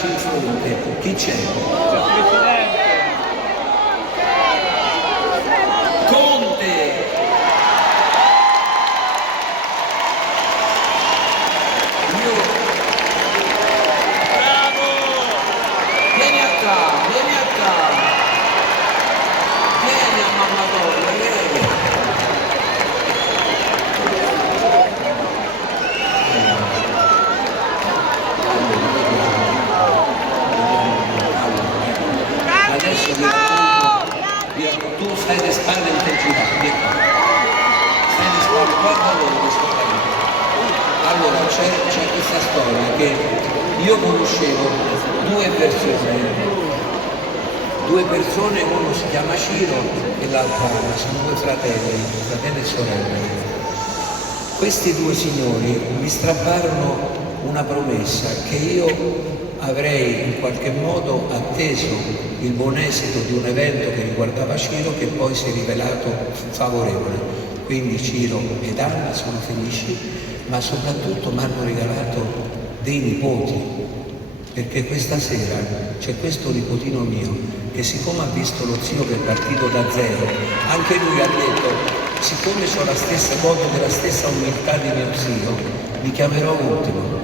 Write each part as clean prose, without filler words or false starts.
braccia in fronte. Chi c'è? Conte! Bravo! Vieni a qua! Vieni a Mammatolla, vieni! Adesso tu stai le spalle in te girare, vieni qua. Stai le spalle, guarda loro questo paese. Allora c'è questa storia che io conoscevo due persone, uno si chiama Ciro e l'altro Anna, sono due fratelli e sorelle. Questi due signori mi strapparono una promessa che io avrei in qualche modo atteso il buon esito di un evento che riguardava Ciro, che poi si è rivelato favorevole. Quindi Ciro ed Anna sono felici, ma soprattutto mi hanno regalato dei nipoti, perché questa sera c'è questo nipotino mio che, siccome ha visto lo zio che è partito da zero, anche lui ha detto: siccome ho la stessa cosa della stessa umiltà di mio zio, mi chiamerò ultimo.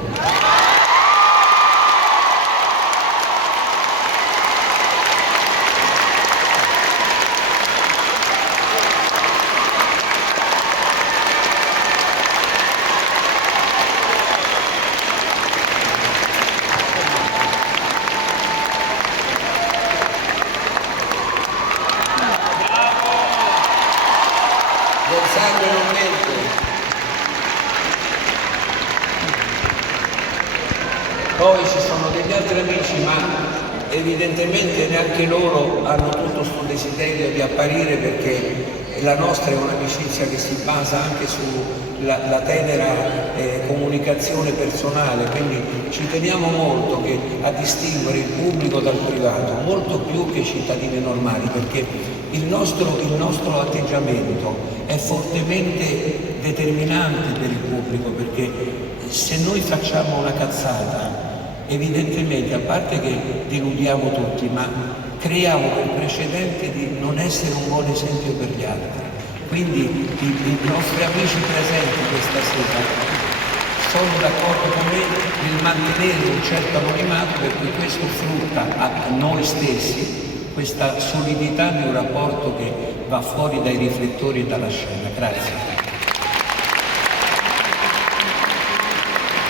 Del sangue non mente. Poi ci sono degli altri amici, ma evidentemente neanche loro hanno tutto questo desiderio di apparire, perché la nostra è un'amicizia che si basa anche sulla tenera comunicazione personale, quindi ci teniamo molto a distinguere il pubblico dal privato, molto più che i cittadini normali, perché il nostro atteggiamento è fortemente determinante per il pubblico, perché se noi facciamo una cazzata, evidentemente, a parte che deludiamo tutti, ma creiamo quel precedente di non essere un buon esempio per gli altri. Quindi i nostri amici presenti questa sera sono d'accordo con me nel mantenere un certo anonimato, perché questo frutta a noi stessi questa solidità di un rapporto che va fuori dai riflettori e dalla scena. Grazie.